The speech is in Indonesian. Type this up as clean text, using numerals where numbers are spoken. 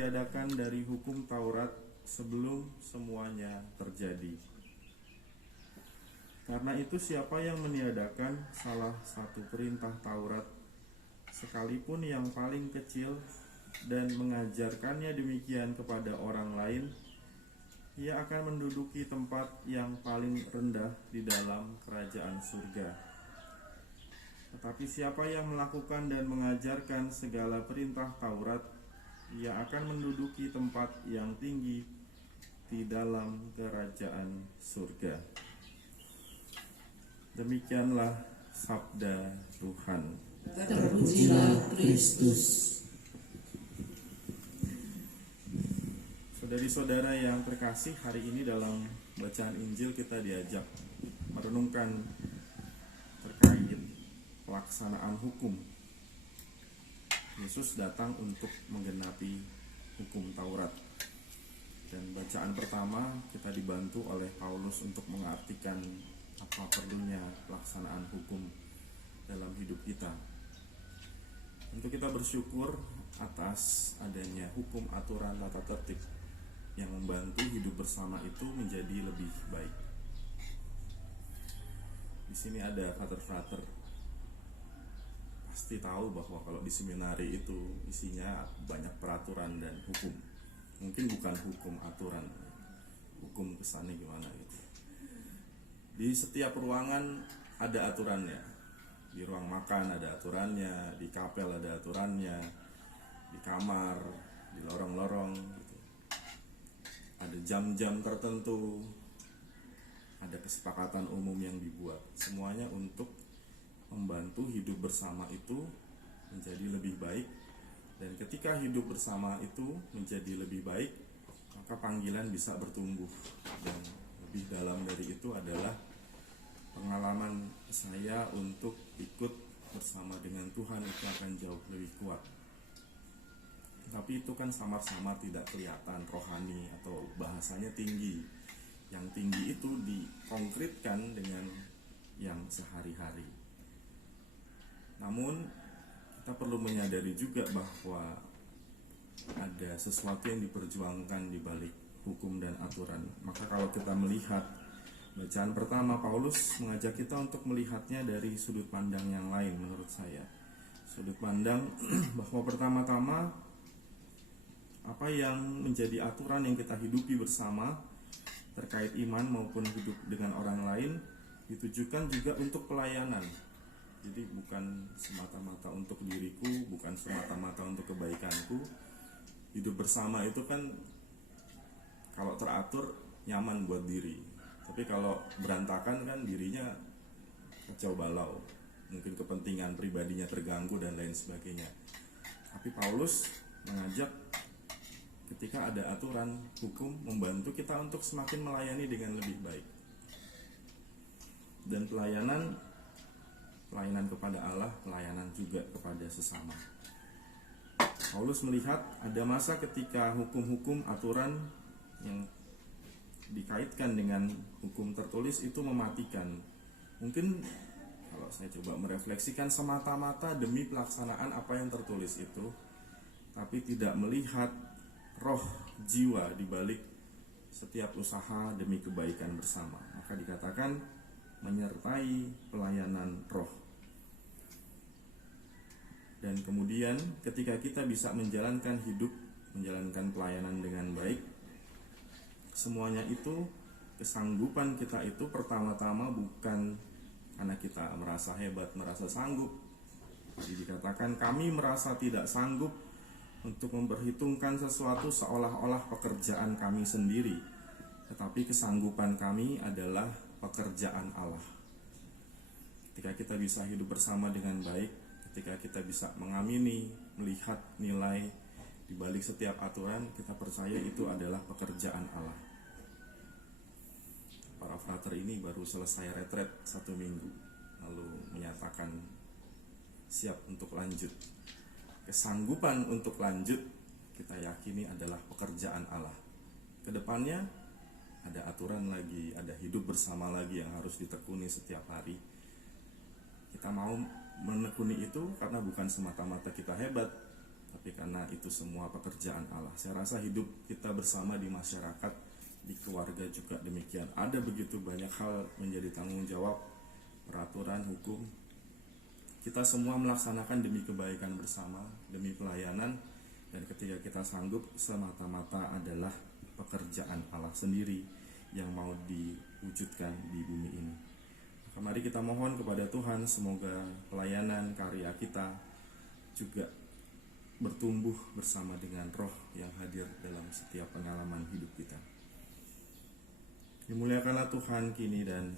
ditiadakan dari hukum Taurat sebelum semuanya terjadi. Karena itu siapa yang meniadakan salah satu perintah Taurat, sekalipun yang paling kecil, dan mengajarkannya demikian kepada orang lain, ia akan menduduki tempat yang paling rendah di dalam kerajaan surga. Tetapi siapa yang melakukan dan mengajarkan segala perintah Taurat, ia akan menduduki tempat yang tinggi di dalam kerajaan surga. Demikianlah sabda Tuhan. Terpujilah Kristus. Saudari-saudara yang terkasih, hari ini dalam bacaan Injil kita diajak merenungkan terkait pelaksanaan hukum. Yesus datang untuk menggenapi hukum Taurat. Dan bacaan pertama kita dibantu oleh Paulus untuk mengartikan apa perlunya pelaksanaan hukum dalam hidup kita. Tentu kita bersyukur atas adanya hukum, aturan, tata tertib yang membantu hidup bersama itu menjadi lebih baik. Di sini ada frater-frater, pasti tahu bahwa kalau di seminari itu isinya banyak peraturan dan hukum. Mungkin bukan hukum aturan, hukum kesannya gimana gitu. Di setiap ruangan ada aturannya. Di ruang makan ada aturannya, di kapel ada aturannya, di kamar, di lorong-lorong gitu. Ada jam-jam tertentu, ada kesepakatan umum yang dibuat. Semuanya untuk membantu hidup bersama itu menjadi lebih baik. Dan ketika hidup bersama itu menjadi lebih baik, maka panggilan bisa bertumbuh. Dan lebih dalam dari itu adalah pengalaman saya untuk ikut bersama dengan Tuhan itu akan jauh lebih kuat. Tapi itu kan samar-samar tidak kelihatan, rohani atau bahasanya tinggi. Yang tinggi itu dikonkretkan dengan yang sehari-hari. Namun kita perlu menyadari juga bahwa ada sesuatu yang diperjuangkan di balik hukum dan aturan. Maka kalau kita melihat bacaan pertama, Paulus mengajak kita untuk melihatnya dari sudut pandang yang lain menurut saya. Sudut pandang bahwa pertama-tama apa yang menjadi aturan yang kita hidupi bersama terkait iman maupun hidup dengan orang lain ditujukan juga untuk pelayanan. Jadi bukan semata-mata untuk diriku, bukan semata-mata untuk kebaikanku. Hidup bersama itu kan kalau teratur nyaman buat diri. Tapi kalau berantakan kan dirinya kacau balau. Mungkin kepentingan pribadinya terganggu dan lain sebagainya. Tapi Paulus mengajak ketika ada aturan hukum membantu kita untuk semakin melayani dengan lebih baik. Dan pelayanan kepada Allah, pelayanan juga kepada sesama. Paulus melihat ada masa ketika hukum-hukum, aturan yang dikaitkan dengan hukum tertulis itu mematikan. Mungkin kalau saya coba merefleksikan semata-mata demi pelaksanaan apa yang tertulis itu, tapi tidak melihat roh jiwa di balik setiap usaha demi kebaikan bersama, maka dikatakan menyertai pelayanan roh. Dan kemudian ketika kita bisa menjalankan hidup, menjalankan pelayanan dengan baik, semuanya itu, kesanggupan kita itu pertama-tama bukan karena kita merasa hebat, merasa sanggup. Jadi dikatakan kami merasa tidak sanggup untuk memperhitungkan sesuatu seolah-olah pekerjaan kami sendiri, tetapi kesanggupan kami adalah pekerjaan Allah. Ketika kita bisa hidup bersama dengan baik, ketika kita bisa mengamini, melihat nilai di balik setiap aturan, kita percaya itu adalah pekerjaan Allah. Para frater ini baru selesai retret 1 minggu, lalu menyatakan siap untuk lanjut. Kesanggupan untuk lanjut kita yakini adalah pekerjaan Allah. Kedepannya ada aturan lagi, ada hidup bersama lagi yang harus ditekuni setiap hari. Kita mau menekuni itu karena bukan semata-mata kita hebat, tapi karena itu semua pekerjaan Allah. Saya rasa hidup kita bersama di masyarakat, di keluarga juga demikian. Ada begitu banyak hal menjadi tanggung jawab, peraturan, hukum. Kita semua melaksanakan demi kebaikan bersama, demi pelayanan, dan ketika kita sanggup, semata-mata adalah pekerjaan Allah sendiri yang mau diwujudkan di bumi ini. Mari kita mohon kepada Tuhan, semoga pelayanan karya kita juga bertumbuh bersama dengan Roh yang hadir dalam setiap pengalaman hidup kita. Dimuliakanlah Tuhan kini dan